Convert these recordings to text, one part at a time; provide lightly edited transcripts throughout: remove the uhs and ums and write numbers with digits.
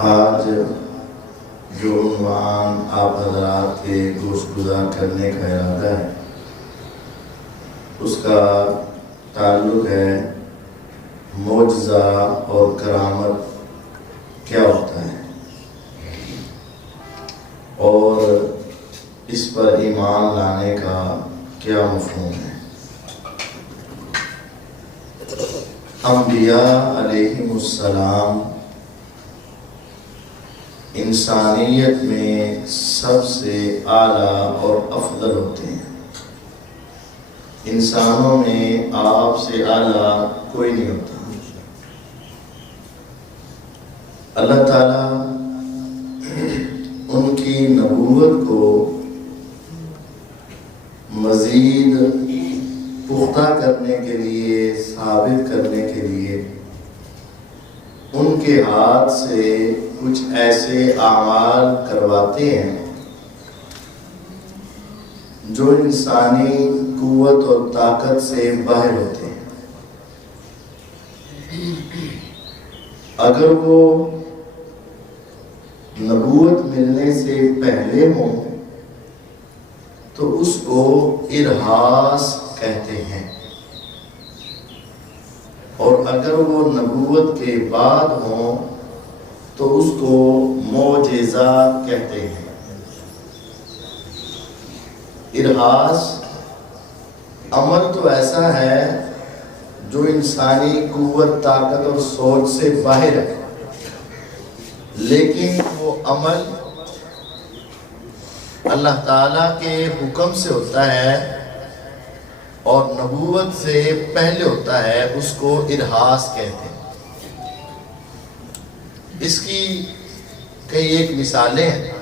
آج جو عنوان آپ حضرات کے گوشت گزار کرنے کا ارادہ ہے اس کا تعلق ہے معجزہ اور کرامت کیا ہوتا ہے اور اس پر ایمان لانے کا کیا مفہوم ہے۔ انبیاء علیہم السلام انسانیت میں سب سے اعلیٰ اور افضل ہوتے ہیں۔ انسانوں میں آپ سے اعلیٰ کوئی نہیں ہوتا۔ اللہ تعالیٰ ان کی نبوت کو مزید پختہ کرنے کے لیے، ثابت کرنے کے لیے ان کے ہاتھ سے کچھ ایسے اعمال کرواتے ہیں جو انسانی قوت اور طاقت سے باہر ہوتے ہیں۔ اگر وہ نبوت ملنے سے پہلے ہوں تو اس کو ارہاس کہتے ہیں، اور اگر وہ نبوت کے بعد ہوں تو اس کو معجزہ کہتے ہیں۔ ارہاس عمل تو ایسا ہے جو انسانی قوت، طاقت اور سوچ سے باہر ہے، لیکن وہ عمل اللہ تعالیٰ کے حکم سے ہوتا ہے اور نبوت سے پہلے ہوتا ہے، اس کو ارہاس کہتے ہیں۔ اس کی کئی ایک مثالیں ہیں۔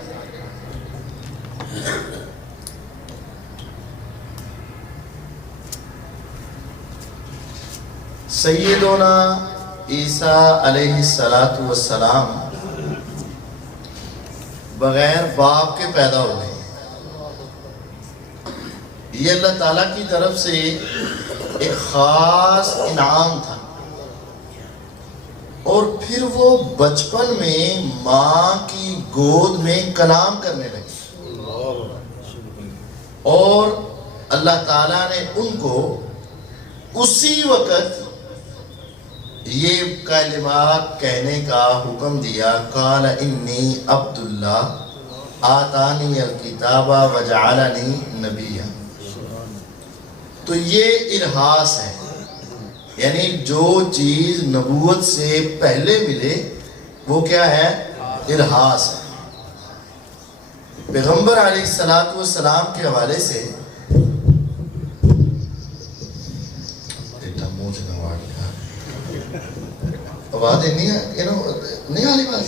سیدنا عیسیٰ علیہ السلام بغیر باپ کے پیدا ہوئے ہیں۔ یہ اللہ تعالیٰ کی طرف سے ایک خاص انعام تھا، اور پھر وہ بچپن میں ماں کی گود میں کلام کرنے لگے، اور اللہ تعالیٰ نے ان کو اسی وقت یہ کلمات کہنے کا حکم دیا، قال انی عبد اللہ آتانی الکتاب وجعلنی نبیا۔ تو یہ ارہاس ہے، یعنی جو چیز نبوت سے پہلے ملے وہ کیا ہے؟ ارہاس ہے۔ پیغمبر علیہ السلام کے حوالے سے آواز نہیں آ رہی بات؟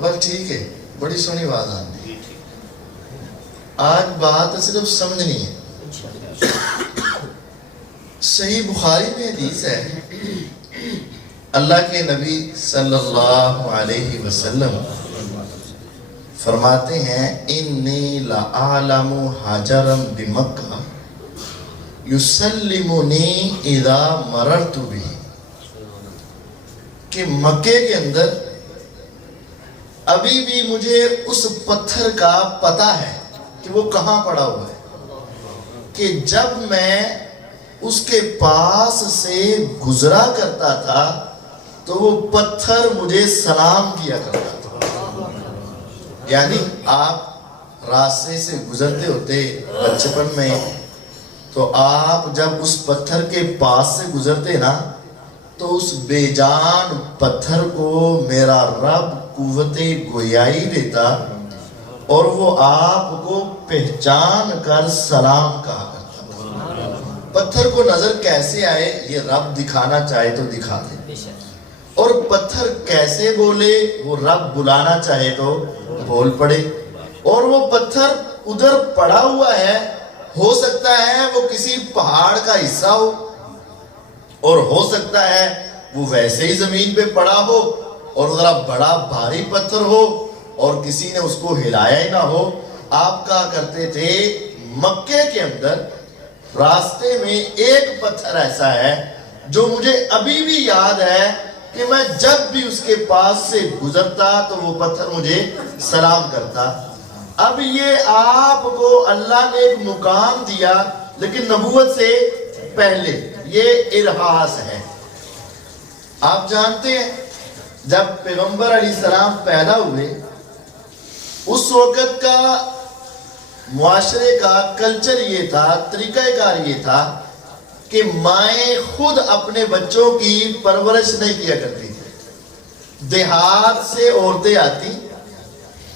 بس ٹھیک ہے، بڑی سونی آواز آتی۔ آج بات صرف سمجھنی ہے۔ صحیح بخاری میں حدیث ہے، اللہ کے نبی صلی اللہ علیہ وسلم فرماتے ہیں، انی لأعلم حجرا بمکہ یسلمنی اذا مررت بھی، کہ مکے کے اندر ابھی بھی مجھے اس پتھر کا پتہ ہے کہ وہ کہاں پڑا ہوا ہے، کہ جب میں اس کے پاس سے گزرا کرتا تھا تو وہ پتھر مجھے سلام کیا کرتا تھا۔ یعنی آپ راستے سے گزرتے ہوتے بچپن میں، تو آپ جب اس پتھر کے پاس سے گزرتے نا تو اس بے جان پتھر کو میرا رب قوت گویائی دیتا، اور وہ آپ کو پہچان کر سلام کہا کرتا۔ پتھر کو نظر کیسے آئے یہ رب دکھانا چاہے تو دکھا دے، اور پتھر کیسے بولے وہ رب بلانا چاہے تو بول پڑے۔ اور وہ پتھر ادھر پڑا ہوا ہے، ہو سکتا ہے وہ کسی پہاڑ کا حصہ ہو، اور ہو سکتا ہے وہ ویسے ہی زمین پہ پڑا ہو اور ذرا بڑا بھاری پتھر ہو اور کسی نے اس کو ہلایا ہی نہ ہو، آپ کہا کرتے تھے مکے کے اندر راستے میں ایک پتھر ایسا ہے جو مجھے ابھی بھی یاد ہے کہ میں جب بھی اس کے پاس سے گزرتا تو وہ پتھر مجھے سلام کرتا. اب یہ آپ کو اللہ نے ایک مقام دیا لیکن نبوت سے پہلے یہ ارحاس ہے. آپ جانتے ہیں جب پیغمبر علیہ السلام پیدا ہوئے اس وقت کا معاشرے کا کلچر یہ تھا, طریقہ کار یہ تھا کہ مائیں خود اپنے بچوں کی پرورش نہیں کیا کرتی تھی. دیہات سے عورتیں آتی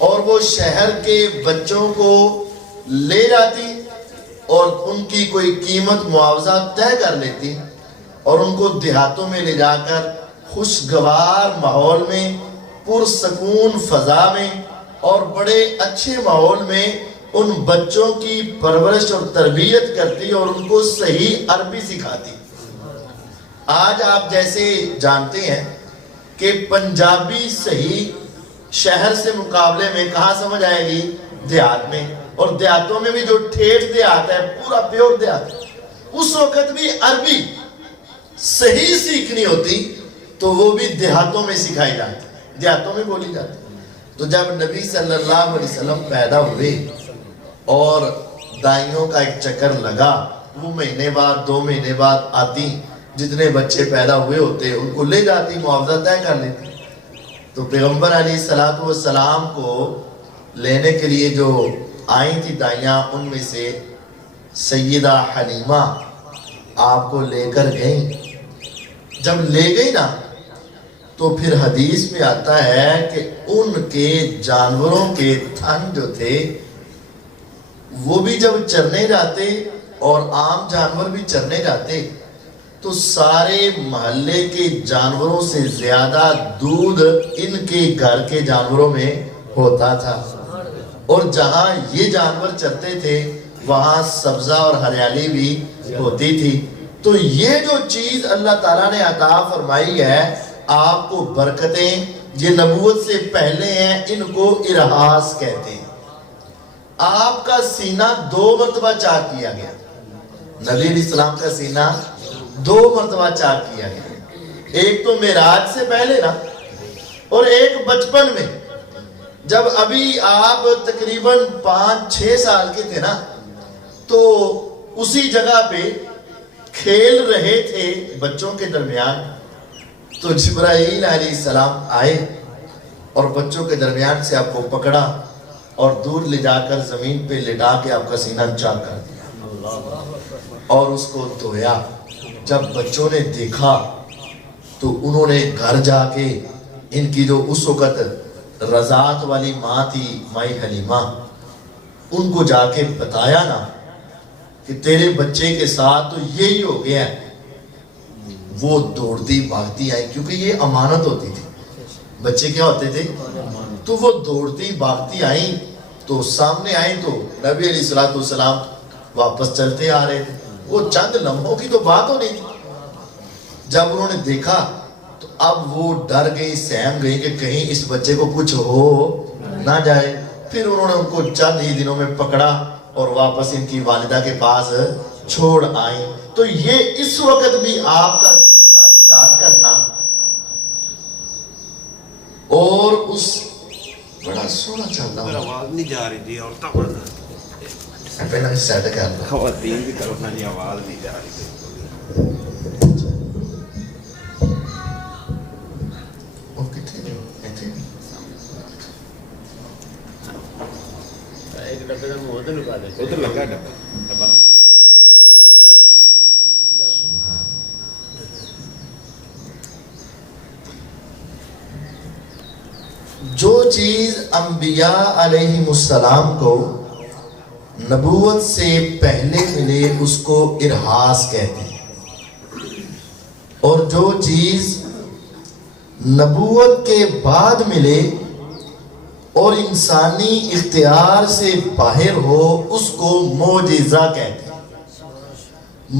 اور وہ شہر کے بچوں کو لے جاتی اور ان کی کوئی قیمت معاوضہ طے کر لیتی اور ان کو دیہاتوں میں لے جا کر خوشگوار ماحول میں, پرسکون فضا میں اور بڑے اچھے ماحول میں ان بچوں کی پرورش اور تربیت کرتی اور ان کو صحیح عربی سکھاتی. آج آپ جیسے جانتے ہیں کہ پنجابی صحیح شہر سے مقابلے میں کہاں سمجھ آئے گی؟ دیہات میں. اور دیہاتوں میں بھی جو ٹھیٹھ دیہات ہے, پورا پیور دیہات, اس وقت بھی عربی صحیح سیکھنی ہوتی تو وہ بھی دیہاتوں میں سکھائی جاتی, دیہاتوں میں بولی جاتی. تو جب نبی صلی اللہ علیہ وسلم پیدا ہوئے اور دائیوں کا ایک چکر لگا, وہ مہینے بعد 2 مہینے بعد آتی, جتنے بچے پیدا ہوئے ہوتے ان کو لے جاتی, معاوضہ طے کر لیتی. تو پیغمبر علیہ السلام کو لینے کے لیے جو آئی تھی دائیاں, ان میں سے سیدہ حلیمہ آپ کو لے کر گئیں. جب لے گئی نا تو پھر حدیث میں آتا ہے کہ ان کے جانوروں کے تھن جو تھے وہ بھی جب چرنے جاتے اور عام جانور بھی چرنے جاتے تو سارے محلے کے جانوروں سے زیادہ دودھ ان کے گھر کے جانوروں میں ہوتا تھا. اور جہاں یہ جانور چرتے تھے وہاں سبزہ اور ہریالی بھی ہوتی تھی. تو یہ جو چیز اللہ تعالیٰ نے عطا فرمائی ہے آپ کو برکتیں, یہ نبوت سے پہلے ہیں, ان کو ارحاس کہتے ہیں. آپ کا سینہ 2 مرتبہ چاک کیا گیا, نبی علیہ السلام کا سینہ 2 مرتبہ چاک کیا گیا. ایک تو معراج سے پہلے نا, اور ایک بچپن میں جب ابھی آپ تقریباً 5-6 سال کے تھے نا, تو اسی جگہ پہ کھیل رہے تھے بچوں کے درمیان. تو جبرائیل علیہ السلام آئے اور بچوں کے درمیان سے آپ کو پکڑا اور دور لے جا کر زمین پہ لٹا کے آپ کا سینہ چاک کر دیا اور اس کو دھویا. جب بچوں نے دیکھا تو انہوں نے گھر جا کے ان کی جو اس وقت رضاعت والی ماں تھی مائی حلیمہ, ان کو جا کے بتایا نا کہ تیرے بچے کے ساتھ تو یہی ہو گیا ہے. وہ دوڑتی بھاگتی آئی, کیونکہ یہ امانت ہوتی تھی, بچے کیا ہوتے تھے, تو وہ دوڑتی بھاگتی آئیں. تو سامنے آئیں تو نبی علیہ السلام واپس چلتے آ رہے تھے. وہ چند لمحوں کی تو بات ہو نہیں تھی. جب انہوں نے دیکھا تو اب وہ ڈر گئی, سہم گئی کہ کہیں اس بچے کو کچھ ہو نہ جائے. پھر انہوں نے ان کو چند ہی دنوں میں پکڑا اور واپس ان کی والدہ کے پاس چھوڑ آئیں. تو یہ اس وقت بھی آپ کا سینہ چاک کرنا اور اس بڑا سونا چل رہا, آواز نہیں جا رہی تھی, اور پہلے سیٹ کر رہا, خواتین کی طرف نہ آواز نہیں جا رہی تھی. ادھر لگا ڈبا. جو چیز انبیاء علیہ السلام کو نبوت سے پہلے ملے اس کو ارحاس کہتے ہیں, اور جو چیز نبوت کے بعد ملے اور انسانی اختیار سے باہر ہو اس کو معجزہ کہتے ہیں.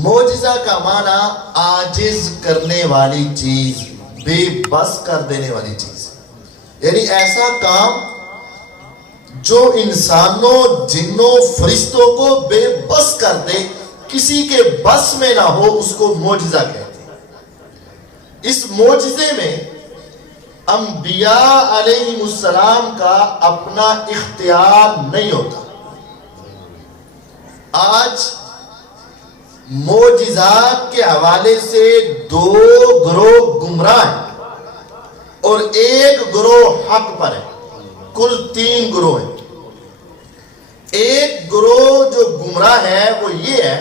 معجزہ کا معنی عاجز کرنے والی چیز, بے بس کر دینے والی چیز, یعنی ایسا کام جو انسانوں جنوں فرشتوں کو بے بس کر دے، کسی کے بس میں نہ ہو، اس کو معجزہ کہتے ہیں۔ اس معجزے میں انبیاء علیہ السلام کا اپنا اختیار نہیں ہوتا۔ آج معجزات کے حوالے سے 2 گروہ گمراہ ہیں اور 1 گروہ حق پر ہے، کل 3 گروہ ہیں۔ ایک گروہ جو گمراہ ہے وہ یہ ہے،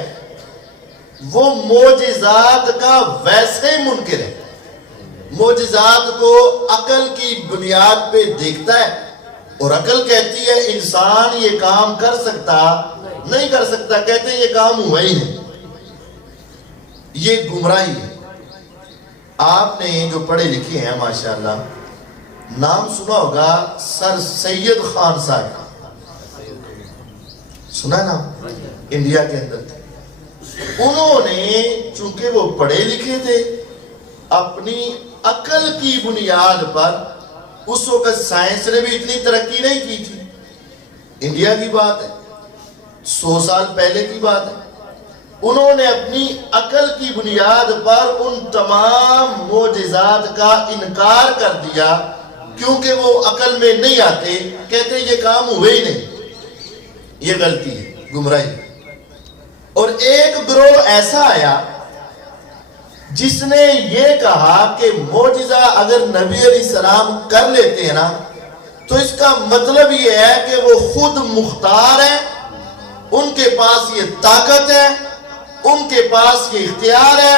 وہ معجزات کا ویسے منکر ہے، معجزات کو عقل کی بنیاد پہ دیکھتا ہے اور عقل کہتی ہے انسان یہ کام کر سکتا نہیں کر سکتا، کہتے ہیں یہ کام ہوا ہی نہیں۔ یہ گمراہی ہے۔ آپ نے جو پڑھے لکھے ہیں ماشاءاللہ، نام سنا ہوگا سر سید خان صاحب، سنا ہے نا، انڈیا کے اندر تھے۔ انہوں نے چونکہ وہ پڑھے لکھے تھے، اپنی عقل کی بنیاد پر، اس وقت سائنس نے بھی اتنی ترقی نہیں کی تھی، انڈیا کی بات ہے، 100 سال پہلے کی بات ہے، انہوں نے اپنی عقل کی بنیاد پر ان تمام معجزات کا انکار کر دیا، کیونکہ وہ عقل میں نہیں آتے، کہتے یہ کام ہوئے ہی نہیں۔ یہ غلطی ہے، گمراہی۔ اور ایک گروہ ایسا آیا جس نے یہ کہا کہ معجزہ اگر نبی علیہ السلام کر لیتے ہیں نا، تو اس کا مطلب یہ ہے کہ وہ خود مختار ہیں، ان کے پاس یہ طاقت ہے، ان کے پاس یہ اختیار ہے،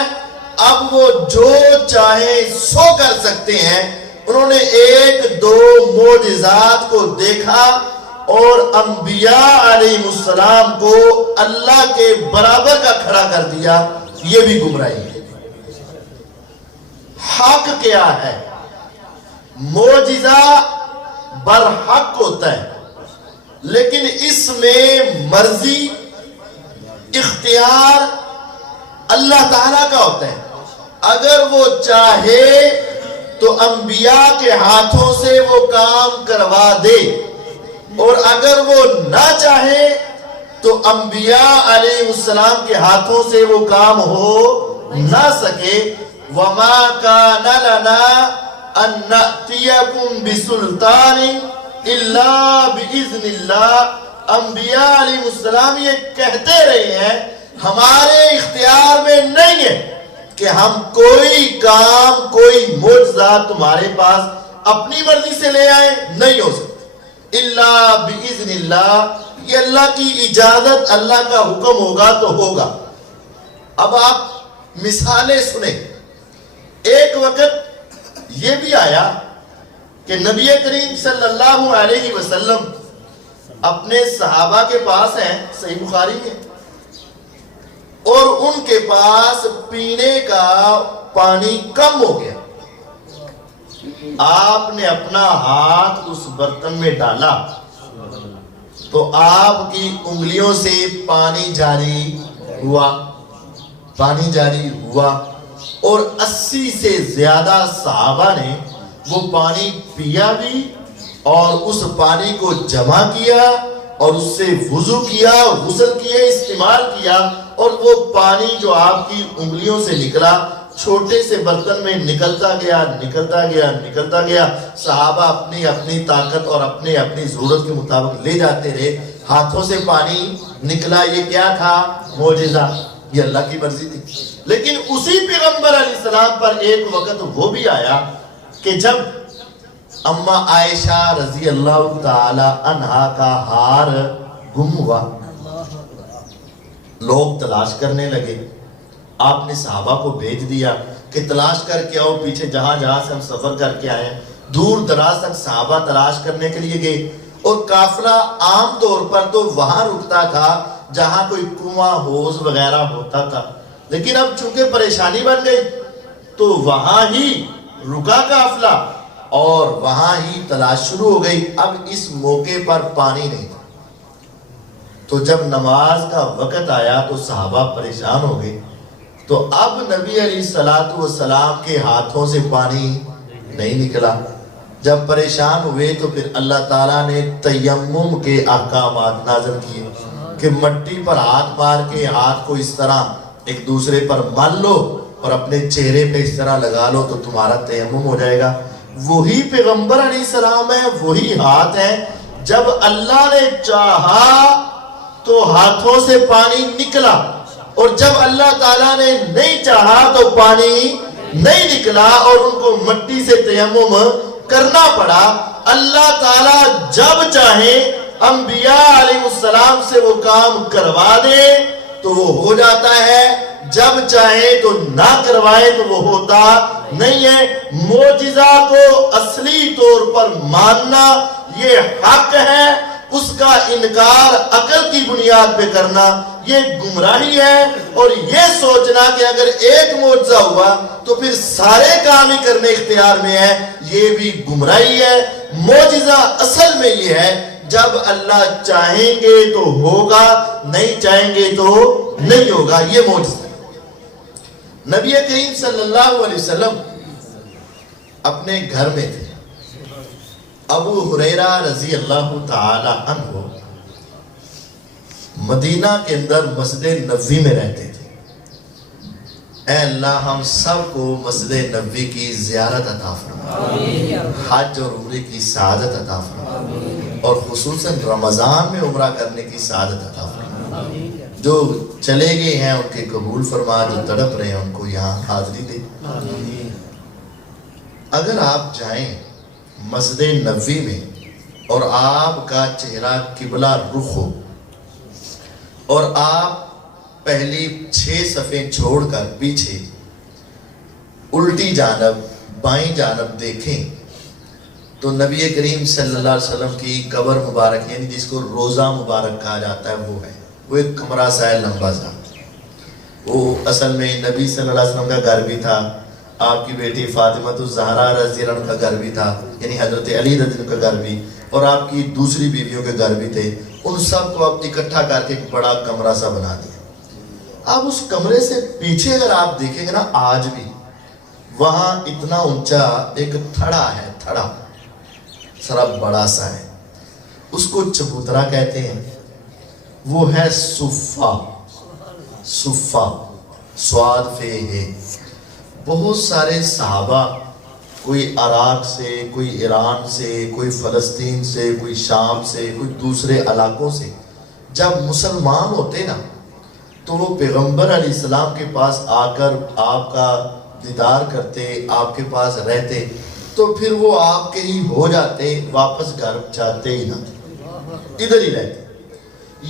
اب وہ جو چاہے سو کر سکتے ہیں۔ انہوں نے 1-2 معجزات کو دیکھا اور انبیاء علیہ السلام کو اللہ کے برابر کا کھڑا کر دیا۔ یہ بھی گمراہی ہے۔ حق کیا ہے؟ معجزہ برحق ہوتا ہے، لیکن اس میں مرضی، اختیار اللہ تعالیٰ کا ہوتا ہے۔ اگر وہ چاہے تو انبیاء کے ہاتھوں سے وہ کام کروا دے، اور اگر وہ نہ چاہے تو انبیاء علیہ السلام کے ہاتھوں سے وہ کام ہو نہ سکے۔ وَمَا كَانَ لَنَا أَن نَأْتِيَكُمْ بِسُلْطَانٍ إِلَّا بِإِذْنِ اللَّهِ۔ انبیاء علیہ السلام یہ کہتے رہے ہیں ہمارے اختیار میں نہیں ہے کہ ہم کوئی کام، کوئی معجزہ تمہارے پاس اپنی مرضی سے لے آئیں، نہیں ہو سکتا۔ الا باذن اللہ، یہ اللہ کی اجازت، اللہ کا حکم ہوگا تو ہوگا۔ اب آپ مثالیں سنیں۔ ایک وقت یہ بھی آیا کہ نبی کریم صلی اللہ علیہ وسلم اپنے صحابہ کے پاس ہیں، صحیح بخاری میں، اور ان کے پاس پینے کا پانی کم ہو گیا۔ آپ نے اپنا ہاتھ اس برتن میں ڈالا تو آپ کی انگلیوں سے پانی جاری ہوا، پانی جاری ہوا، اور 80 سے زیادہ صحابہ نے وہ پانی پیا بھی اور اس پانی کو جمع کیا اور اس سے وضو کیا، غسل کیا، استعمال کیا، اور وہ پانی جو آپ کی انگلیوں سے نکلا چھوٹے سے برتن میں نکلتا گیا، نکلتا گیا، نکلتا گیا۔ صحابہ اپنی اپنی طاقت اور اپنی ضرورت کے مطابق لے جاتے رہے، ہاتھوں سے پانی نکلا۔ یہ کیا تھا؟ معجزہ، یہ اللہ کی مرضی تھی۔ لیکن اسی پیغمبر علیہ السلام پر ایک وقت وہ بھی آیا کہ جب اما عائشہ رضی اللہ تعالی عنہا کا ہار گم ہوا، لوگ تلاش کرنے لگے۔ آپ نے صحابہ کو بھیج دیا کہ تلاش کر کے آؤ، پیچھے جہاں جہاں سے ہم سفر کر کے آئے ہیں، دور دراز تک صحابہ تلاش کرنے کے لیے گئے، اور قافلہ عام طور پر تو وہاں رکتا تھا جہاں کوئی کنواں، حوض وغیرہ ہوتا تھا، لیکن اب چونکہ پریشانی بن گئی تو وہاں ہی رکا قافلہ اور وہاں ہی تلاش شروع ہو گئی۔ اب اس موقع پر پانی نہیں تھا، تو جب نماز کا وقت آیا تو صحابہ پریشان ہو گئے، تو اب نبی علیہ السلام کے ہاتھوں سے پانی نہیں نکلا۔ جب پریشان ہوئے تو پھر اللہ تعالیٰ نے تیمم کے احکامات نازل کیے کہ مٹی پر ہاتھ مار کے ہاتھ کو اس طرح ایک دوسرے پر مل لو اور اپنے چہرے پہ اس طرح لگا لو تو تمہارا تیمم ہو جائے گا. وہی پیغمبر علیہ السلام ہے, وہی ہاتھ ہے. جب اللہ نے چاہا تو ہاتھوں سے پانی نکلا, اور جب اللہ تعالیٰ نے نہیں چاہا تو پانی نہیں نکلا اور ان کو مٹی سے تیمم کرنا پڑا. اللہ تعالیٰ جب چاہے انبیاء علیہ السلام سے وہ کام کروا دے تو وہ ہو جاتا ہے, جب چاہے تو نہ کروائے تو وہ ہوتا نہیں ہے. معجزہ کو اصلی طور پر ماننا یہ حق ہے, اس کا انکار عقل کی بنیاد پہ کرنا یہ گمراہی ہے. اور یہ سوچنا کہ اگر ایک معجزہ ہوا تو پھر سارے کام ہی کرنے اختیار میں ہے, یہ بھی گمراہی ہے. معجزہ اصل میں یہ ہے جب اللہ چاہیں گے تو ہوگا, نہیں چاہیں گے تو نہیں ہوگا, یہ معجزہ. نبی کریم صلی اللہ علیہ وسلم اپنے گھر میں تھے. ابو ہریرہ رضی اللہ تعالی عنہ مدینہ کے اندر مسجد نبوی میں رہتے تھے. اے اللہ ہم سب کو مسجد نبوی کی زیارت عطا فرما, حج اور عمرے کی سعادت عطا فرما, اور خصوصاً رمضان میں عمرہ کرنے کی سعادت عطا فرما. جو چلے گئے ہیں ان کے قبول فرما, جو تڑپ رہے ہیں ان کو یہاں حاضری دے. اگر آپ جائیں مسجد نبوی میں اور آپ کا چہرہ قبلہ رخ ہو اور آپ پہلی 6 صفیں چھوڑ کر پیچھے الٹی جانب بائیں جانب دیکھیں تو نبی کریم صلی اللہ علیہ وسلم کی قبر مبارک, یعنی جس کو روزہ مبارک کہا جاتا ہے, وہ ہے. وہ ایک کمرہ سا ہے لمبا سا. وہ اصل میں نبی صلی اللہ علیہ وسلم کا گھر بھی تھا, آپ کی بیٹی فاطمہ الزہرا رضی اللہ عنہ کا گھر بھی تھا, یعنی حضرت علی رضی اللہ عنہ کا گھر بھی, اور آپ کی دوسری بیویوں کے گھر بھی تھے. ان سب کو آپ اکٹھا کر کے ایک بڑا کمرہ سا بنا دیا. اب اس کمرے سے پیچھے اگر آپ دیکھیں گے نا, آج بھی وہاں اتنا اونچا ایک تھڑا ہے, تھڑا سرا بڑا سا ہے, اس کو چبوترا کہتے ہیں. وہ ہے صفہ, صفہ سواد فے ہے. بہت سارے صحابہ, کوئی عراق سے, کوئی ایران سے, کوئی فلسطین سے, کوئی شام سے, کوئی دوسرے علاقوں سے جب مسلمان ہوتے نا تو وہ پیغمبر علیہ السلام کے پاس آ کر آپ کا دیدار کرتے, آپ کے پاس رہتے, تو پھر وہ آپ کے ہی ہو جاتے, واپس گھر جاتے ہی نہ, ادھر ہی رہتے.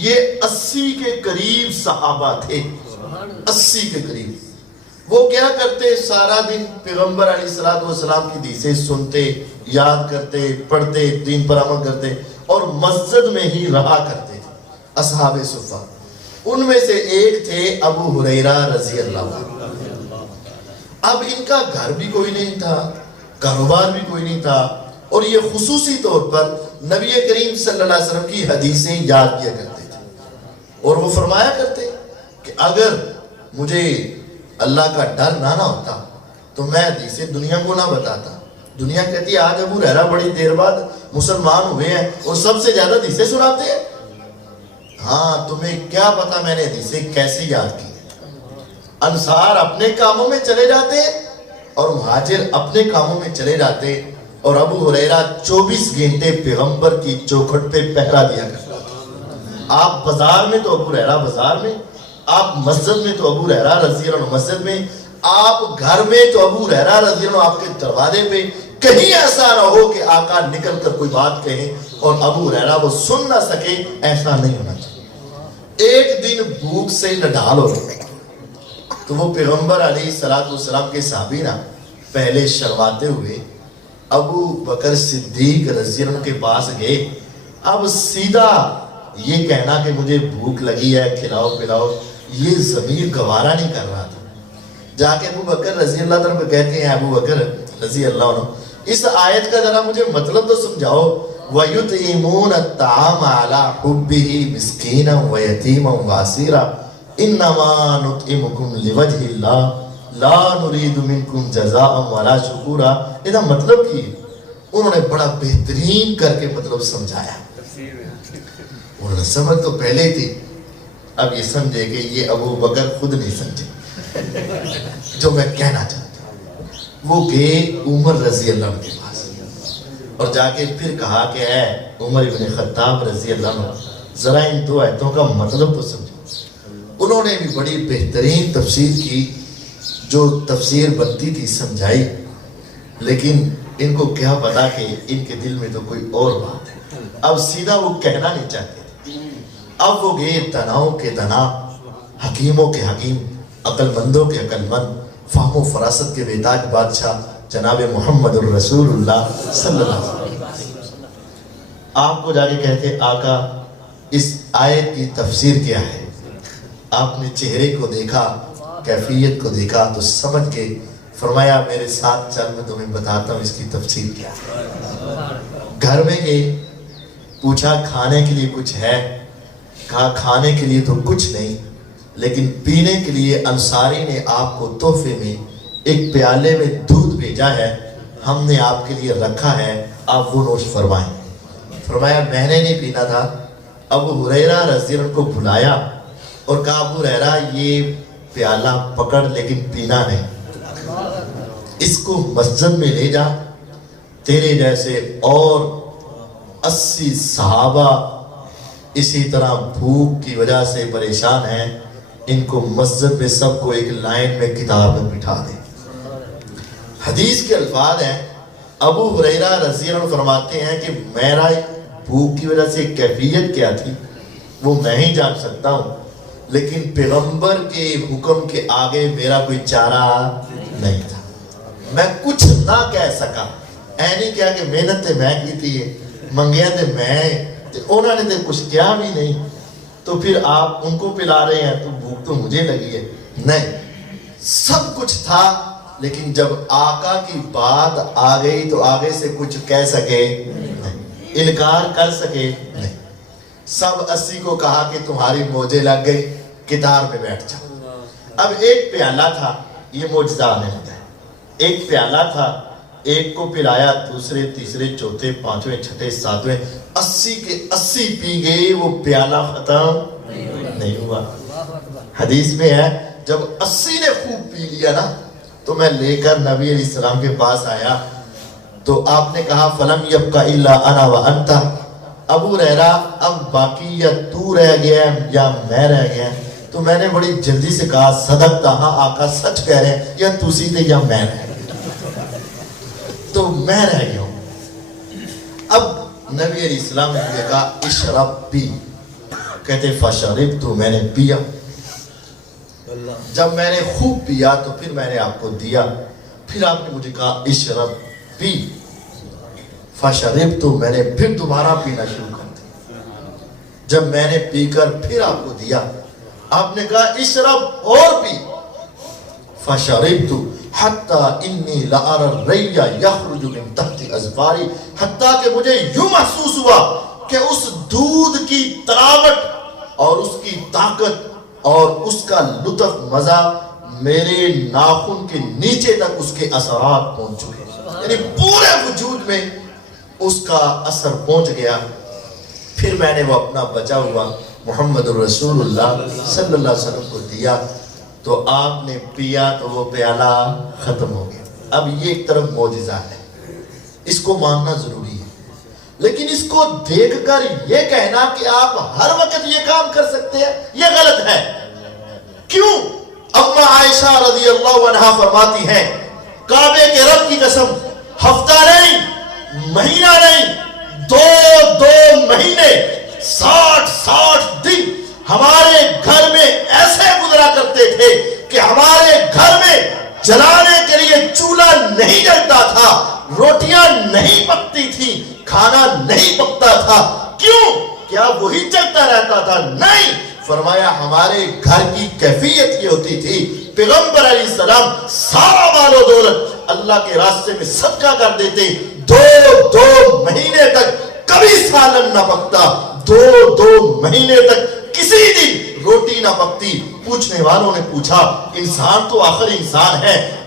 یہ 80 کے قریب صحابہ تھے, 80 کے قریب. وہ کیا کرتے, سارا دن پیغمبر علیہ السلام کی حدیثیں سنتے, یاد کرتے, پڑھتے, دین پر عمل کرتے, اور مسجد میں ہی رہا کرتے تھے اصحاب صفہ. ان میں سے ایک تھے ابو ہریرہ رضی اللہ عنہ. اب ان کا گھر بھی کوئی نہیں تھا, کاروبار بھی کوئی نہیں تھا, اور یہ خصوصی طور پر نبی کریم صلی اللہ علیہ وسلم کی حدیثیں یاد کیا کرتے تھے. اور وہ فرمایا کرتے کہ اگر مجھے اللہ کا ڈر نہ ہوتا تو میں حدیثیں دنیا کو نہ بتاتا. دنیا کہتی ہے آج ابو ہریرہ بڑی دیر بعد مسلمان ہوئے ہیں اور سب سے زیادہ حدیثیں سناتے ہیں. ہاں, تمہیں کیا پتا میں نے حدیثیں کیسے یاد کی. انصار اپنے کاموں میں چلے جاتے اور مہاجر اپنے کاموں میں چلے جاتے, اور ابو ہریرہ 24 گھنٹے پیغمبر کی چوکھٹ پہ پہرا دیا کرتا. آپ بازار میں تو ابو ہریرہ بازار میں, آپ مسجد میں تو ابو ہریرہ رضی اللہ عنہ مسجد میں, آپ گھر میں تو ابو ہریرہ رضی اللہ عنہ آپ کے دروازے پہ. کہیں ایسا نہ ہو کہ آقا نکل کر کوئی بات کہیں اور ابو ہریرہ وہ سن نہ سکے, ایسا نہیں ہونا چاہیے. ایک دن بھوک سے نڈال ہو گئے تو وہ پیغمبر علیہ السلام کے صحابی نا پہلے شرماتے ہوئے ابو بکر صدیق رضی اللہ عنہ کے پاس گئے. اب سیدھا یہ کہنا کہ مجھے بھوک لگی ہے, کھلاؤ پلاؤ, یہ ضمیر گوارا نہیں کر رہا تھا. جا کے ابو بکر رضی اللہ عنہ کو کہتے ہیں, ابو بکر رضی اللہ عنہ اس آیت کا ذرا مجھے مطلب تو سمجھاؤ. وَيُطْعِمُونَ الطَّعَامَ عَلَى حُبِّهِ مِسْكِينًا وَيَتِيمًا وَأَسِيرًا إِنَّمَا نُطْعِمُكُمْ لِوَجْهِ اللَّهِ لَا نُرِيدُ مِنْكُمْ جَزَاءً وَلَا شُكُورًا. اس کا مطلب کی انہوں نے بڑا بہترین کر کے مطلب سمجھایا. انہوں نے سمجھ تو پہلے ہی تھی, اب یہ سمجھے کہ یہ ابو بکر خود نہیں سمجھے جو میں کہنا چاہتا ہوں. وہ گئے عمر رضی اللہ عنہ کے پاس اور جا کے پھر کہا کہ اے عمر ابن خطاب رضی اللہ عنہ, ذرا ان دو آیتوں کا مطلب تو سمجھو. انہوں نے بھی بڑی بہترین تفسیر کی, جو تفسیر بنتی تھی سمجھائی, لیکن ان کو کیا پتا کہ ان کے دل میں تو کوئی اور بات ہے. اب سیدھا وہ کہنا نہیں چاہتے. اب وہ گئے تناؤں کے تنا, حکیموں کے حکیم, عقل مندوں کے عقل مند, فہم و فراست کے بیتاج بادشاہ جناب محمد الرسول اللہ صلی اللہ علیہ وسلم. آپ کو جا کے کہتے آقا اس آیت کی تفسیر کیا ہے. آپ نے چہرے کو دیکھا, کیفیت کو دیکھا تو سمجھ کے فرمایا میرے ساتھ چل, میں تمہیں بتاتا ہوں اس کی تفسیر کیا ہے. گھر میں گئے, پوچھا کھانے کے لیے کچھ ہے, کہا کھانے کے لیے تو کچھ نہیں, لیکن پینے کے لیے انصاری نے آپ کو تحفے میں ایک پیالے میں دودھ بھیجا ہے, ہم نے آپ کے لیے رکھا ہے, آپ وہ نوش فرمائیں. فرمایا میں نے نہیں پینا تھا. ابو ہریرہ رضی اللہ عنہ کو بلایا اور کہا ابو ہریرہ یہ پیالہ پکڑ لیکن پینا نہیں, اس کو مسجد میں لے جا, تیرے جیسے اور 80 صحابہ اسی طرح بھوک کی وجہ سے پریشان ہیں, ان کو مسجد میں سب کو ایک لائن میں کتاب میں بٹھا دے. حدیث کے الفاظ ہیں, ابو ہریرہ رضی اللہ عنہ فرماتے ہیں کہ میرا بھوک کی وجہ سے کیفیت کیا تھی وہ میں ہی جان سکتا ہوں, لیکن پیغمبر کے حکم کے آگے میرا کوئی چارہ نہیں تھا. میں کچھ نہ کہہ سکا. اے نہیں کہا کہ محنت تے میں کی تھی, منگیا تے میں, انہوں نے تے کچھ کیا بھی نہیں, تو پھر آپ ان کو پلا رہے ہیں تو بھوک تو مجھے لگی ہے. نہیں, سب کچھ تھا, لیکن جب آقا کی بات آ گئی تو آگے سے کچھ کہہ سکے نہیں, انکار کر سکے نہیں. سب 80 کو کہا کہ تمہاری موجے لگ گئی, کتار میں بیٹھ جاؤ. اب ایک پیالہ تھا, یہ معجزہ آنے لگا ہے. ایک پیالہ تھا, ایک کو پلایا, دوسرے تیسرے چوتھے پانچویں چھٹے ساتویں 80 کے 80 پی گئے, وہ پیالہ ختم نہیں ہوا. حدیث میں ہے جب 80 نے خوب پی لیا نا تو میں لے کر نبی علیہ السلام کے پاس آیا, تو آپ نے کہا فلم یبقى الا انا وانت, ابو ہریرہ اب باقی یا تو رہ گیا یا میں رہ گیا. تو میں نے بڑی جلدی سے کہا صدقتا, ہاں آقا سچ کہہ رہے ہیں, یا تسی تھے یا میں رہ گیا, تو میں رہ گیا ہوں. اب نبی علیہ السلام نے کہا اشرب پی, کہتے فشرب, تو میں نے پیا. جب میں نے خوب پیا تو پھر میں نے آپ کو دیا, پھر آپ نے مجھے کہا اشرب پی, فشرب, تو میں نے پھر دوبارہ پینا شروع کر دیا. جب میں نے پی کر پھر آپ کو دیا, آپ نے کہا اشرب اور پی, فشربت حتی انی لأرى الری یخرج من تحت اظفاری, حتیٰ کہ مجھے یوں محسوس ہوا کہ اس دودھ کی تراوٹ اور اس کی طاقت اور اس کا لطف مزہ میرے ناخن کے نیچے تک اس کے اثرات پہنچ چکے, یعنی پورے وجود میں اس کا اثر پہنچ گیا. پھر میں نے وہ اپنا بچا ہوا محمد الرسول اللہ صلی اللہ علیہ وسلم کو دیا, تو آپ نے پیا تو وہ پیالہ ختم ہو گیا. اب یہ ایک طرف معجزہ ہے, اس کو ماننا ضروری ہے, لیکن اس کو دیکھ کر یہ کہنا کہ آپ ہر وقت یہ کام کر سکتے ہیں, یہ غلط ہے. کیوں؟ اما عائشہ رضی اللہ عنہا فرماتی ہیں کعبے کے رب کی قسم, ہفتہ نہیں, مہینہ نہیں, 2 مہینے 60 دن ہمارے گھر میں ایسے گزرا کرتے تھے کہ ہمارے گھر میں جلانے کے لیے چولہا نہیں جلتا تھا, روٹیاں نہیں پکتی تھی, کھانا نہیں پکتا تھا. کیوں؟ کیا وہی چلتا رہتا تھا؟ نہیں. فرمایا ہمارے گھر کی کیفیت یہ ہوتی تھی, پیغمبر علیہ السلام سارا مال و دولت اللہ کے راستے میں صدقہ کر دیتے, 2 مہینے تک کبھی سالن نہ پکتا, 2 مہینے تک کسی دن روٹی نہ پکتی. پوچھنے والوں نے پوچھا انسان تو آخر انسان ہے,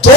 2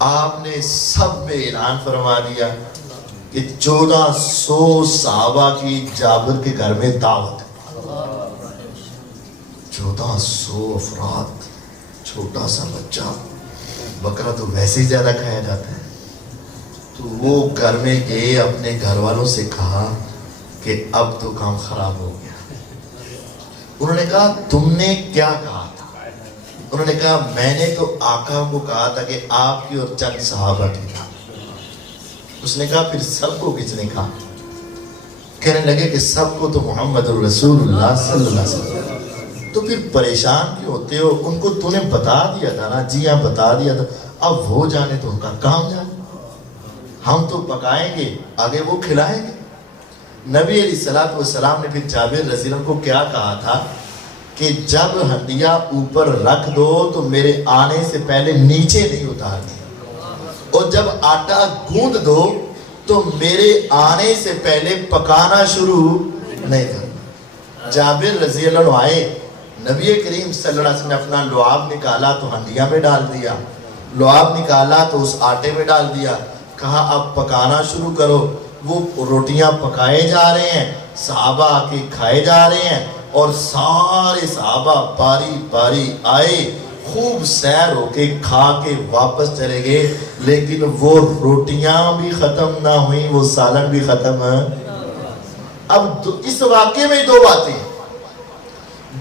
آپ نے سب میں اعلان فرما دیا کہ 1400 صحابہ کی جابر کے گھر میں دعوت ہے. 1400 افراد, چھوٹا سا بچہ, بکرا تو ویسے ہی زیادہ کھایا جاتا ہے. تو وہ گھر میں گئے, اپنے گھر والوں سے کہا کہ اب تو کام خراب ہو گیا. انہوں نے کہا تم نے کیا کہا تھا؟ انہوں نے کہا میں نے تو آقا کو کہا تھا کہ آپ کی اور چند صحابہ کی تھا. اس نے کہا پھر سب کو کس نے کہا؟ کہنے لگے کہ سب کو تو محمد رسول اللہ صلی اللہ علیہ وسلم. تو پھر پریشان کیوں ہوتے ہو؟ ان کو تو نے بتا دیا تھا نا. جی ہاں بتا دیا تھا. اب وہ جانے تو ان کا کام جانے, ہم تو پکائیں گے, آگے وہ کھلائیں گے. نبی علیہ السلام نے پھر جابر رضی اللہ عنہ کو کیا کہا تھا کہ جب ہنڈیا اوپر رکھ دو تو میرے آنے سے پہلے نیچے نہیں اتارنی, اور جب آٹا گوندھ دو تو میرے آنے سے پہلے پکانا شروع نہیں کرنا. جابر رضی اللہ عنہ آئے, نبی کریم صلی اللہ علیہ وسلم نے اپنا لعاب نکالا تو ہنڈیا میں ڈال دیا, لعاب نکالا تو اس آٹے میں ڈال دیا, کہا اب پکانا شروع کرو. وہ روٹیاں پکائے جا رہے ہیں, صحابہ آ کے کھائے جا رہے ہیں, اور سارے صحابہ باری باری آئے, خوب سیر ہو کے کھا کے واپس چلے گئے, لیکن وہ روٹیاں بھی ختم نہ ہوئیں, وہ سالن بھی ختم. اب اس واقعے میں دو باتیں,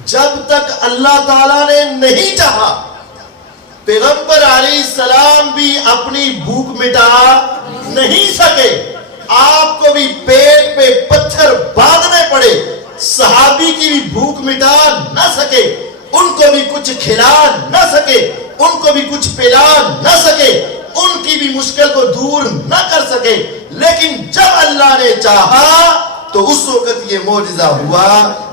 جب تک اللہ تعالیٰ نے نہیں چاہا پیغمبر علیہ السلام بھی اپنی بھوک مٹا نہیں سکے. آپ کو بھی پیٹ پہ پتھر باندھنے پڑے, صحابی کی بھی بھوک مٹا نہ سکے, ان کو بھی کچھ کھلا نہ سکے, ان کو بھی کچھ پلا نہ سکے, ان کی بھی مشکل کو دور نہ کر سکے. لیکن جب اللہ نے چاہا تو اس وقت یہ معجزہ ہوا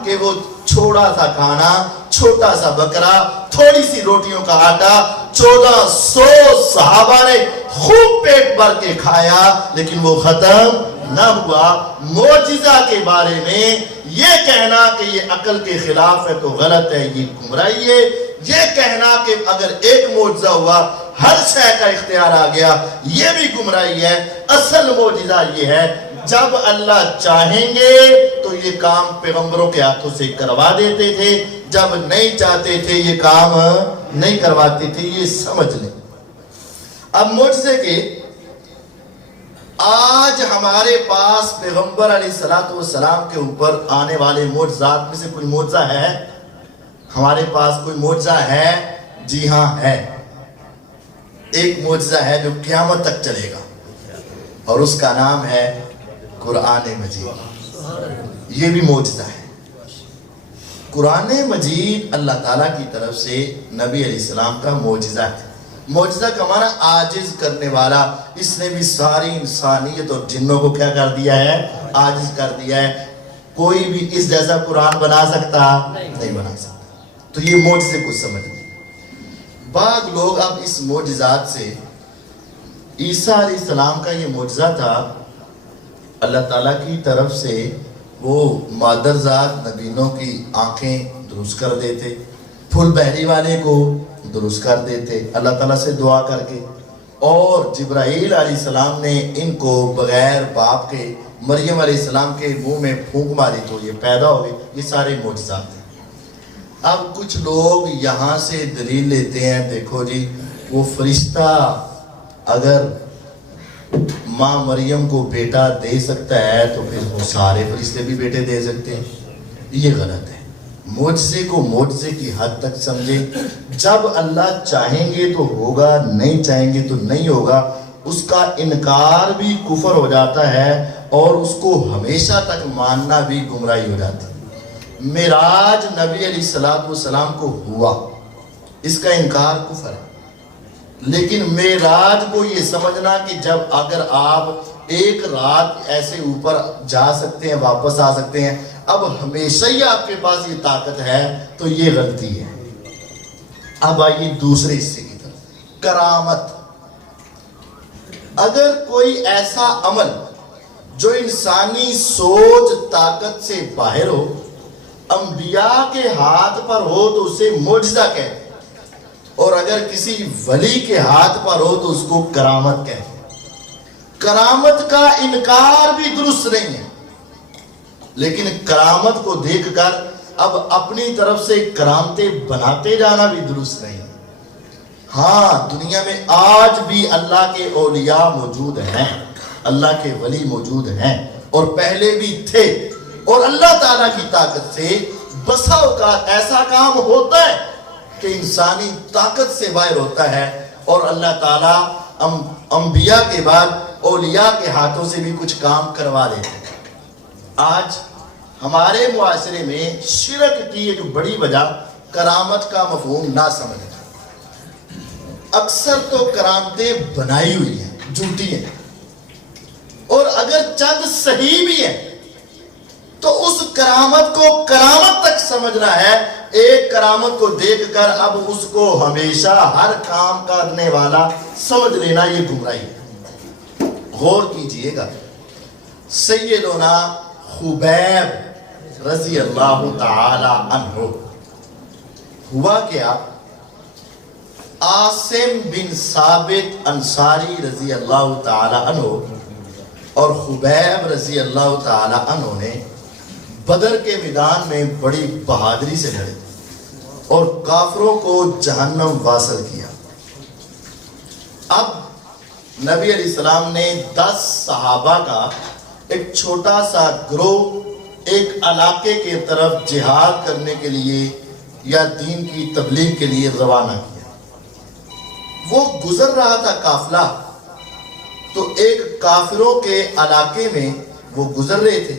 کہ وہ چھوٹا سا کھانا, چھوٹا سا بکرا, تھوڑی سی روٹیوں کا آٹا, 1400 صحابہ نے خوب پیٹ بھر کے کھایا, لیکن وہ ختم نہ ہوا. معجزہ کے بارے میں یہ کہنا کہ یہ عقل کے خلاف ہے تو غلط ہے, یہ گمراہی ہے. یہ کہنا کہ اگر ایک معجزہ ہوا ہر شے کا اختیار آ گیا, یہ بھی گمراہی ہے. اصل معجزہ یہ ہے جب اللہ چاہیں گے تو یہ کام پیغمبروں کے ہاتھوں سے کروا دیتے تھے, جب نہیں چاہتے تھے یہ کام نہیں کرواتے تھے. یہ سمجھ لیں. اب معجزے کے آج ہمارے پاس پیغمبر علیہ السلام کے اوپر آنے والے معجزات میں سے کوئی معجزہ ہے؟ ہمارے پاس کوئی معجزہ ہے؟ جی ہاں ہے. ایک معجزہ ہے جو قیامت تک چلے گا, اور اس کا نام ہے قرآن مجید. یہ بھی معجزہ ہے. قرآن مجید اللہ تعالیٰ کی طرف سے نبی علیہ السلام کا معجزہ ہے. معجزہ کا معنی عاجز کرنے والا. اس نے بھی ساری انسانیت اور جنوں کو کیا کر دیا ہے؟ عاجز کر دیا ہے. کوئی بھی اس جیسا قرآن بنا سکتا نہیں بنا سکتا. تو یہ معجزے کو سمجھ لیں. بعض لوگ اب اس معجزات سے, عیسیٰ علیہ السلام کا یہ معجزہ تھا اللہ تعالیٰ کی طرف سے, وہ مادرزاد نبینوں کی آنکھیں درست کر دیتے, پھول بحری والے کو درست کر دیتے اللہ تعالیٰ سے دعا کر کے, اور جبرائیل علیہ السلام نے ان کو بغیر باپ کے مریم علیہ السلام کے منہ میں پھونک ماری تو یہ پیدا ہو گئے. یہ سارے معجزات ہیں. اب کچھ لوگ یہاں سے دلیل لیتے ہیں, دیکھو جی وہ فرشتہ اگر ماں مریم کو بیٹا دے سکتا ہے تو پھر وہ سارے فرشتے بھی بیٹے دے سکتے ہیں. یہ غلط ہے. معجزے کو معجزے کی حد تک سمجھے. جب اللہ چاہیں گے تو ہوگا, نہیں چاہیں گے تو نہیں ہوگا. اس کا انکار بھی کفر ہو جاتا ہے, اور اس کو ہمیشہ تک ماننا بھی گمراہی ہو جاتی ہے. معراج نبی علیہ السلام کو ہوا, اس کا انکار کفر ہے. لیکن معراج کو یہ سمجھنا کہ جب اگر آپ ایک رات ایسے اوپر جا سکتے ہیں واپس آ سکتے ہیں, اب ہمیشہ ہی آپ کے پاس یہ طاقت ہے, تو یہ غلطی ہے. اب آئیے دوسرے حصے کی طرف, کرامت. اگر کوئی ایسا عمل جو انسانی سوچ طاقت سے باہر ہو, انبیاء کے ہاتھ پر ہو, تو اسے معجزہ کہتے ہیں. اور اگر کسی ولی کے ہاتھ پر ہو تو اس کو کرامت کہتے ہیں۔ کرامت کا انکار بھی درست نہیں ہے، لیکن کرامت کو دیکھ کر اب اپنی طرف سے کرامتیں بناتے جانا بھی درست نہیں ہے۔ ہاں، دنیا میں آج بھی اللہ کے اولیاء موجود ہیں، اللہ کے ولی موجود ہیں، اور پہلے بھی تھے، اور اللہ تعالیٰ کی طاقت سے بسا اوقات ایسا کام ہوتا ہے کہ انسانی طاقت سے باہر ہوتا ہے، اور اللہ تعالیٰ انبیاء کے بعد اولیاء کے ہاتھوں سے بھی کچھ کام کروا دیتے ہیں۔ آج ہمارے معاشرے میں شرک کی ایک بڑی وجہ کرامت کا مفہوم نہ سمجھنا۔ اکثر تو کرامتیں بنائی ہوئی ہیں، جھوٹی ہیں، اور اگر چند صحیح بھی ہیں تو اس کرامت کو کرامت تک سمجھنا ہے۔ ایک کرامت کو دیکھ کر اب اس کو ہمیشہ ہر کام کرنے والا سمجھ لینا، یہ گمراہی ہے۔ غور کیجئے گا، سیدنا خبیب رضی اللہ تعالی عنہ، ہوا کیا، عاصم بن ثابت انصاری رضی اللہ تعالی عنہ اور خبیب رضی اللہ تعالی عنہ نے بدر کے میدان میں بڑی بہادری سے لڑے اور کافروں کو جہنم واصل کیا۔ اب نبی علیہ السلام نے 10 صحابہ کا ایک چھوٹا سا گروہ ایک علاقے کی طرف جہاد کرنے کے لیے یا دین کی تبلیغ کے لیے روانہ کیا۔ وہ گزر رہا تھا قافلہ، تو ایک کافروں کے علاقے میں وہ گزر رہے تھے،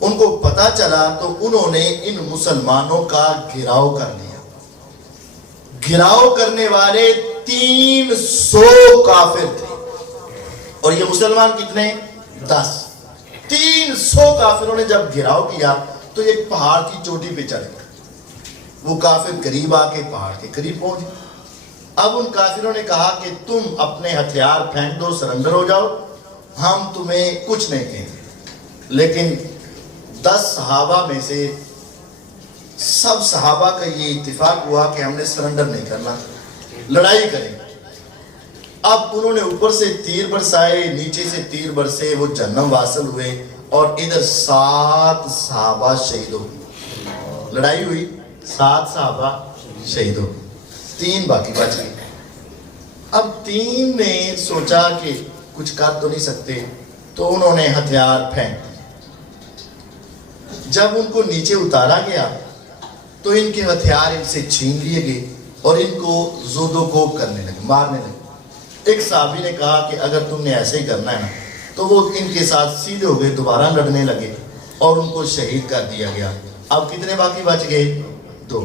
ان کو پتا چلا تو انہوں نے ان مسلمانوں کا گھراؤ کر لیا۔ گھراؤ کرنے والے 300 کافر تھے، اور یہ مسلمان کتنے؟ 10۔ 300 کافروں نے جب گھراؤ کیا تو ایک پہاڑ کی چوٹی پہ چڑھ گئے۔ وہ کافر قریب آ کے پہاڑ کے قریب پہنچ گئے۔ اب ان کافروں نے کہا کہ تم اپنے ہتھیار پھینک دو، سرنڈر ہو جاؤ، ہم تمہیں کچھ نہیں کہیں گے۔ لیکن 10 صحابہ میں سے سب صحابہ کا یہ اتفاق ہوا کہ ہم نے سرنڈر نہیں کرنا، لڑائی کریں گے۔ اب انہوں نے اوپر سے تیر برسائے، نیچے سے تیر برسے، وہ جہنم واصل ہوئے، اور ادھر 7 صحابہ شہید ہو گئے۔ لڑائی ہوئی، 7 صحابہ شہید ہو گئے، 3 باقی بچ گئے۔ اب 3 نے سوچا کہ کچھ کر تو نہیں سکتے، تو انہوں نے ہتھیار پھینک دیے۔ جب ان کو نیچے اتارا گیا تو ان کے ہتھیار ان سے چھین لیے گئے اور ان کو زود و کوب کرنے لگے، مارنے لگے۔ ایک صحابی نے کہا کہ اگر تم نے ایسے ہی کرنا ہے نا، تو وہ ان کے ساتھ سیدھے ہو گئے، دوبارہ لڑنے لگے اور ان کو شہید کر دیا گیا۔ اب کتنے باقی بچ گئے؟ 2۔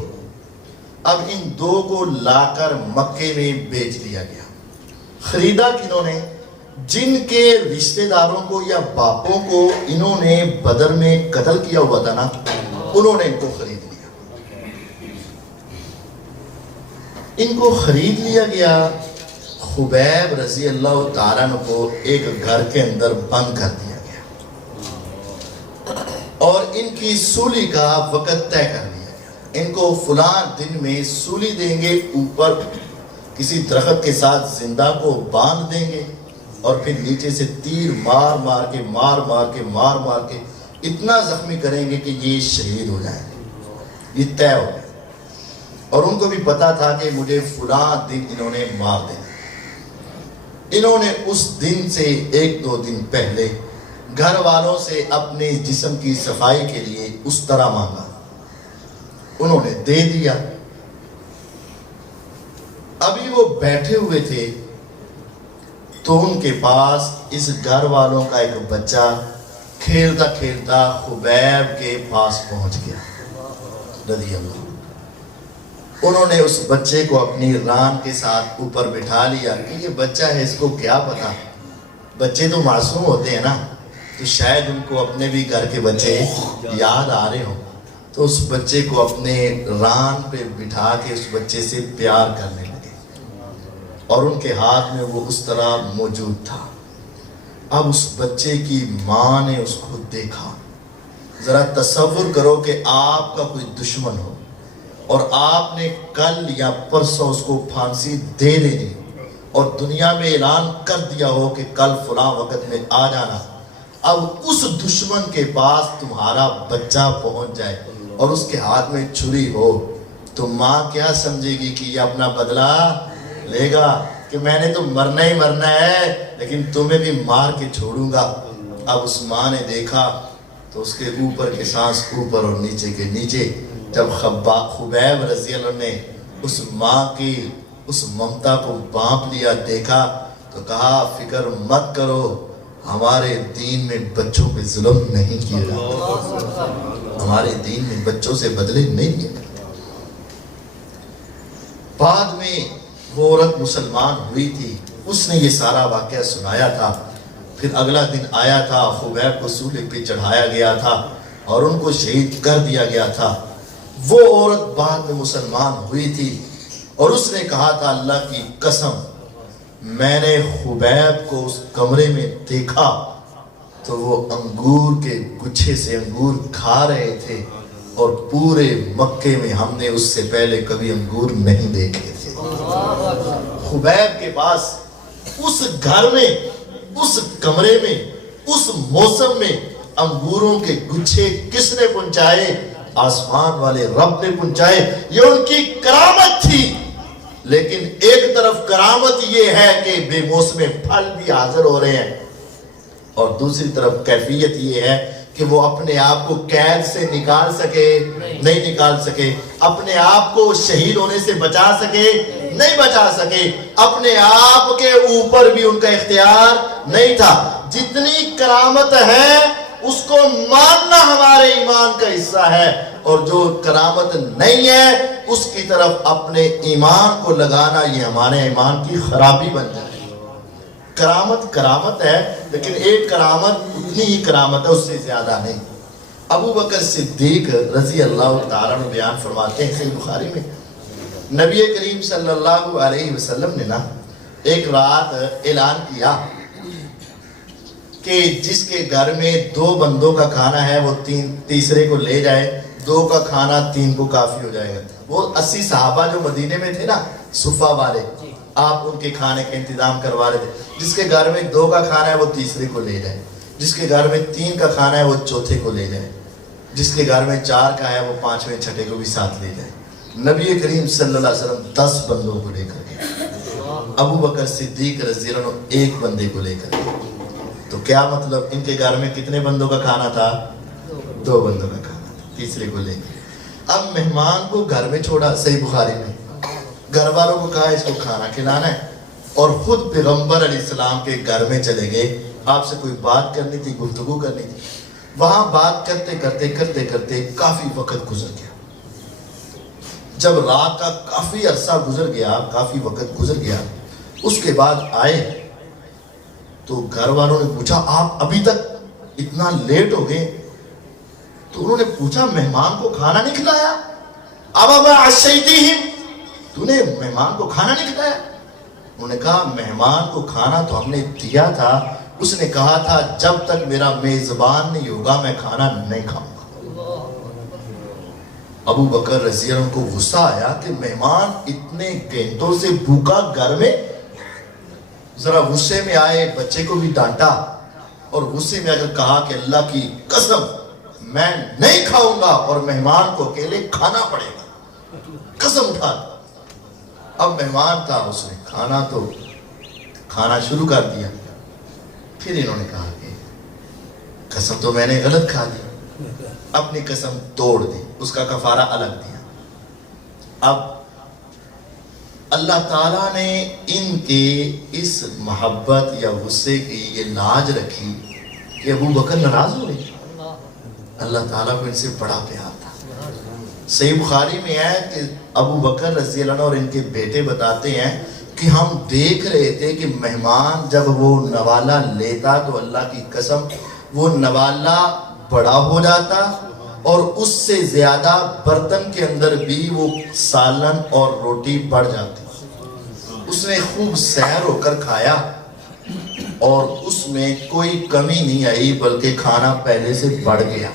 اب ان 2 کو لا کر مکے میں بیچ دیا گیا۔ خریدا کنہوں نے؟ جن کے رشتہ داروں کو یا باپوں کو انہوں نے بدر میں قتل کیا ہوا تھا نا، انہوں نے ان کو خرید لیا۔ ان کو خرید لیا گیا۔ خبیب رضی اللہ تعالیٰ عنہ کو ایک گھر کے اندر بند کر دیا گیا، اور ان کی سولی کا وقت طے کر لیا گیا۔ ان کو فلاں دن میں سولی دیں گے، اوپر کسی درخت کے ساتھ زندہ کو باندھ دیں گے، اور پھر نیچے سے تیر مار مار کے اتنا زخمی کریں گے کہ یہ شہید ہو جائیں گے۔ یہ طے ہو گیا، اور ان کو بھی پتا تھا کہ مجھے فلاں دن انہوں نے مار دینا۔ انہوں نے اس دن سے 1-2 دن پہلے گھر والوں سے اپنے جسم کی صفائی کے لیے اس طرح مانگا، انہوں نے دے دیا۔ ابھی وہ بیٹھے ہوئے تھے تو ان کے پاس اس گھر والوں کا ایک بچہ کھیلتا کھیلتا خبیب کے پاس پہنچ گیا رضی اللہ۔ انہوں نے اس بچے کو اپنی ران کے ساتھ اوپر بٹھا لیا کہ یہ بچہ ہے، اس کو کیا پتا، بچے تو معصوم ہوتے ہیں نا، تو شاید ان کو اپنے بھی گھر کے بچے یاد آ رہے ہوں، تو اس بچے کو اپنے ران پہ بٹھا کے اس بچے سے پیار کرنے لگے، اور ان کے ہاتھ میں وہ اس طرح موجود تھا۔ اب اس بچے کی ماں نے اس کو دیکھا۔ ذرا تصور کرو کہ آپ کا کوئی دشمن ہو اور آپ نے کل یا پرسوں اس کو پھانسی دے دینی اور دنیا میں اعلان کر دیا ہو کہ کل فلاں وقت میں آ جانا، اب اس دشمن کے پاس تمہارا بچہ پہنچ جائے اور اس کے ہاتھ میں چھری ہو، تو ماں کیا سمجھے گی کہ یہ اپنا بدلہ لے گا کہ میں نے تو مرنا ہی مرنا ہے لیکن تمہیں بھی مار کے چھوڑوں گا۔ اب اس ماں نے دیکھا تو اس کے اوپر کے سانس اوپر اور نیچے کے نیچے، جب خبیب رضی اللہ عنہ نے اس ماں کی اس ممتا کو بانپ لیا دیکھا تو کہا فکر مت کرو، ہمارے دین میں بچوں پہ ظلم نہیں کیا جاتا، ہمارے دین میں بچوں سے بدلے نہیں لیے۔ بعد میں وہ عورت مسلمان ہوئی تھی، اس نے یہ سارا واقعہ سنایا تھا، پھر اگلا دن آیا تھا، خبیب کو سولے پہ چڑھایا گیا تھا اور ان کو شہید کر دیا گیا تھا۔ وہ عورت بعد میں مسلمان ہوئی تھی اور اس نے کہا تھا اللہ کی قسم میں نے خبیب کو اس کمرے میں دیکھا تو وہ انگور کے گچھے سے انگور کھا رہے تھے اور پورے مکے میں ہم نے اس سے پہلے کبھی انگور نہیں دیکھے تھے۔ خبیب کے پاس اس گھر میں، اس کمرے میں، اس موسم میں انگوروں کے گچھے کس نے پہنچائے؟ آسمان والے رب نے پہنچائے۔ یہ ان کی کرامت تھی، لیکن ایک طرف کرامت یہ ہے کہ بے موسم پھل بھی حاضر ہو رہے ہیں اور دوسری طرف کیفیت یہ ہے کہ وہ اپنے آپ کو قید سے نکال سکے نہیں نکال سکے، اپنے آپ کو شہید ہونے سے بچا سکے نہیں بچا سکے، اپنے آپ کے اوپر بھی ان کا اختیار نہیں تھا۔ جتنی کرامت ہے اس کو ماننا ہمارے ایمان کا حصہ ہے، اور جو کرامت نہیں ہے اس کی طرف اپنے ایمان کو لگانا یہ ہمارے ایمان کی خرابی بن جائے۔ کرامت کرامت ہے، لیکن ایک کرامت اتنی ہی کرامت ہے، اس سے زیادہ نہیں۔ ابو بکر صدیق رضی اللہ تعالیٰ عنہ بیان فرماتے ہیں صحیح بخاری میں، نبی کریم صلی اللہ علیہ وسلم نے ایک رات اعلان کیا کہ جس کے گھر میں 2 بندوں کا کھانا ہے وہ تیسرے کو لے جائے، 2 کا کھانا 3 کو کافی ہو جائے گا۔ وہ 80 صحابہ جو مدینے میں تھے نا، صفہ والے، آپ ان کے کھانے کا انتظام کروا رہے تھے۔ جس کے گھر میں 2 کا کھانا ہے وہ تیسرے کو لے جائے، جس کے گھر میں 3 کا کھانا ہے وہ چوتھے کو لے جائے، جس کے گھر میں 4 کا ہے وہ 5ویں چھٹے کو بھی ساتھ لے جائے۔ نبی کریم صلی اللہ علیہ وسلم 10 بندوں کو لے کر گئے، ابو بکر صدیق رضی اللہ عنہ 1 بندے کو لے کر گئے۔ تو کیا مطلب ان کے گھر میں کتنے بندوں کا کھانا تھا؟ 2 بندوں کا کھانا تھا، تیسرے کو لے گئے۔ اب مہمان کو گھر میں چھوڑا، صحیح بخاری میں، گھر والوں کو کہا اس کو کھانا کھلانا ہے، اور خود پیغمبر علیہ السلام کے گھر میں چلے گئے۔ آپ سے کوئی بات کرنی تھی، گفتگو کرنی تھی۔ وہاں بات کرتے کرتے کرتے کرتے کافی وقت گزر گیا۔ جب رات کا کافی عرصہ گزر گیا، کافی وقت گزر گیا، اس کے بعد آئے تو گھر والوں نے پوچھا آپ ابھی تک اتنا لیٹ ہو گئے؟ تو انہوں نے پوچھا مہمان کو کھانا نہیں کھلایا؟ ابا عشیتہم، تو نے مہمان کو کھانا نہیں کھلایا؟ انہوں نے کہا مہمان کو کھانا تو ہم نے دیا تھا، اس نے کہا تھا جب تک میرا میزبان نہیں ہوگا میں کھانا نہیں کھاؤں گا۔ ابو بکر رضی اللہ عنہ کو غصہ آیا کہ مہمان اتنے گھنٹوں سے بھوکا گھر میں، ذرا غصے میں آئے، بچے کو بھی ڈانٹا اور غصے میں اگر کہا کہ اللہ کی قسم میں نہیں کھاؤں گا اور مہمان کو اکیلے کھانا پڑے گا، قسم اٹھا۔ اب مہمان تھا، اس نے کھانا شروع کر دیا۔ پھر انہوں نے کہا کہ قسم تو میں نے غلط کھا لی، اپنی قسم توڑ دی، اس کا کفارہ الگ دیا۔ اب اللہ تعالیٰ نے ان کے اس محبت یا غصے کی یہ لاج رکھی کہ ابو بکر ناراض ہو رہے، اللہ تعالیٰ کو ان سے بڑا پیار تھا۔ صحیح بخاری میں ہے کہ ابو بکر رضی اللہ عنہ اور ان کے بیٹے بتاتے ہیں کہ ہم دیکھ رہے تھے کہ مہمان جب وہ نوالا لیتا تو اللہ کی قسم وہ نوالا بڑا ہو جاتا اور اس سے زیادہ برتن کے اندر بھی وہ سالن اور روٹی بڑھ جاتی۔ اس نے خوب سیر ہو کر کھایا اور اس میں کوئی کمی نہیں آئی، بلکہ کھانا پہلے سے بڑھ گیا۔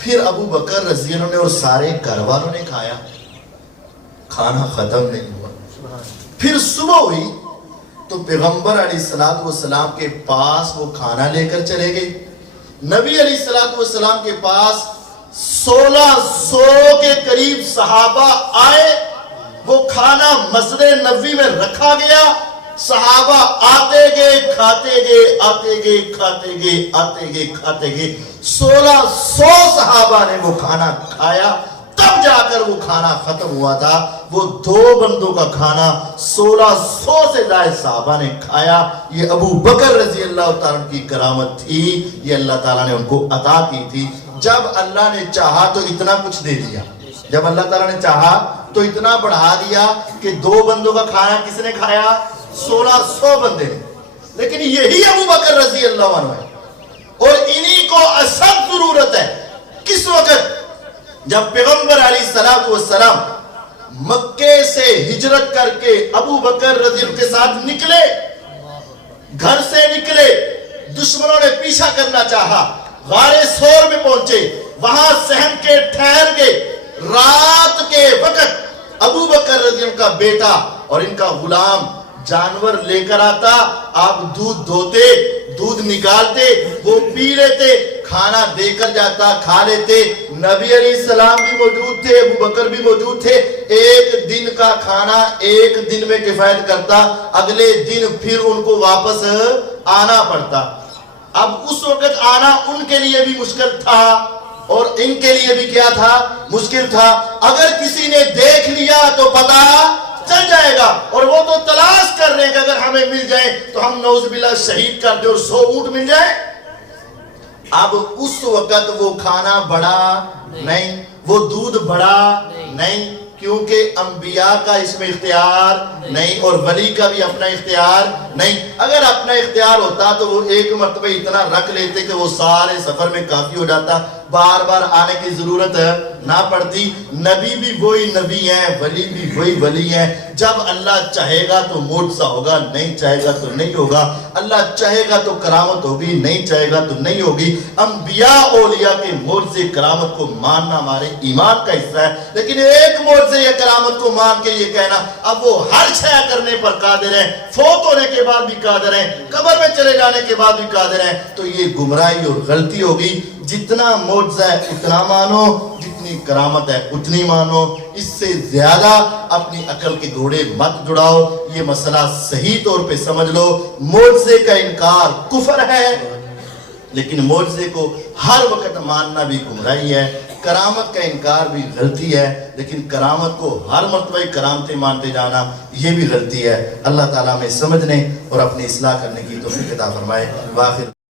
پھر ابو بکر رضی اللہ عنہ اور سارے گھر والوں نے کھایا، کھانا ختم نہیں ہوا۔ پھر صبح ہوئی تو پیغمبر علیہ السلام کے پاس وہ کھانا لے کر چلے گئے۔ نبی علیہ السلام کے پاس 1600 کے قریب صحابہ آئے، وہ کھانا مسجد نبوی میں رکھا گیا، صحابہ آتے گئے کھاتے گئے، آتے گئے کھاتے گئے، آتے گئے کھاتے گئے، 1600 صحابہ نے وہ کھانا کھایا، تب جا کر وہ کھانا ختم ہوا تھا۔ وہ 2 بندوں کا کھانا 1600 سے زائد صحابہ نے کھایا۔ یہ ابو بکر رضی اللہ تعالیٰ کی کرامت تھی، یہ اللہ تعالیٰ نے ان کو عطا کی تھی۔ جب اللہ نے چاہا تو اتنا کچھ دے دیا، جب اللہ تعالیٰ نے چاہا تو اتنا بڑھا دیا کہ 2 بندوں کا کھانا کس نے کھایا؟ 1600 بندے نے۔ لیکن یہی ابو بکر رضی اللہ عنہ ہے، اور انہی کو اشد ضرورت ہے۔ کس وقت؟ جب پیغمبر علیہ السلام مکے سے ہجرت کر کے ابو بکر رضی اللہ کے ساتھ نکلے، گھر سے نکلے، دشمنوں نے پیچھا کرنا چاہا، غار سور میں پہنچے، وہاں سہم کے ٹھہر گئے۔ رات کے وقت ابو بکر رضی اللہ کا بیٹا اور ان کا غلام جانور لے کر آتا، آپ دودھ دھوتے، دودھ نکالتے، وہ پی لیتے، کھانا دے کر جاتا، کھا لیتے۔ نبی علیہ السلام بھی موجود تھے، ابو بکر بھی موجود تھے۔ ایک دن کا کھانا ایک دن میں کفایت کرتا، اگلے دن پھر ان کو واپس آنا پڑتا۔ اب اس وقت آنا ان کے لیے بھی مشکل تھا اور ان کے لیے بھی کیا تھا؟ مشکل تھا۔ اگر کسی نے دیکھ لیا تو پتہ چل جائے گا، اور وہ تو تلاش کر رہے ہیں کہ اگر ہمیں مل جائے تو ہم نعوذ باللہ شہید کر دیں اور 100 اونٹ مل جائے۔ اب اس وقت وہ کھانا بڑا نہیں، وہ دودھ بڑا نہیں، کیونکہ انبیاء کا اس میں اختیار نہیں اور ولی کا بھی اپنا اختیار نہیں۔ اگر اپنا اختیار ہوتا تو وہ ایک مرتبہ اتنا رکھ لیتے کہ وہ سارے سفر میں کافی ہو جاتا، بار بار آنے کی ضرورت نہ پڑتی۔ نبی بھی وہی نبی ہیں، ولی بھی وہی ولی ہیں۔ جب اللہ چاہے گا تو معجزہ ہوگا، نہیں چاہے گا تو نہیں ہوگا۔ اللہ چاہے گا تو کرامت ہوگی، نہیں چاہے گا تو نہیں ہوگی۔ انبیاء اولیاء کے معجزے کرامت کو ماننا ہمارے ایمان کا حصہ ہے، لیکن ایک معجزے یا کرامت کو مان کے یہ کہنا اب وہ ہر شے کرنے پر قادر ہیں، فوت ہونے کے بعد بھی قادر ہیں، قبر میں چلے جانے کے بعد بھی قادر ہیں، تو یہ گمراہی اور غلطی ہوگی۔ جتنا معجزہ ہے اتنا مانو، جتنی کرامت ہے اتنی مانو، اس سے زیادہ اپنی عقل کے گھوڑے مت جڑاؤ۔ یہ مسئلہ صحیح طور پہ سمجھ لو، معجزے کا انکار کفر ہے، لیکن معجزے کو ہر وقت ماننا بھی گمراہی ہے۔ کرامت کا انکار بھی غلطی ہے، لیکن کرامت کو ہر مرتبہ کرامتیں مانتے جانا یہ بھی غلطی ہے۔ اللہ تعالیٰ ہمیں سمجھنے اور اپنی اصلاح کرنے کی توفیق عطا فرمائے۔ واخر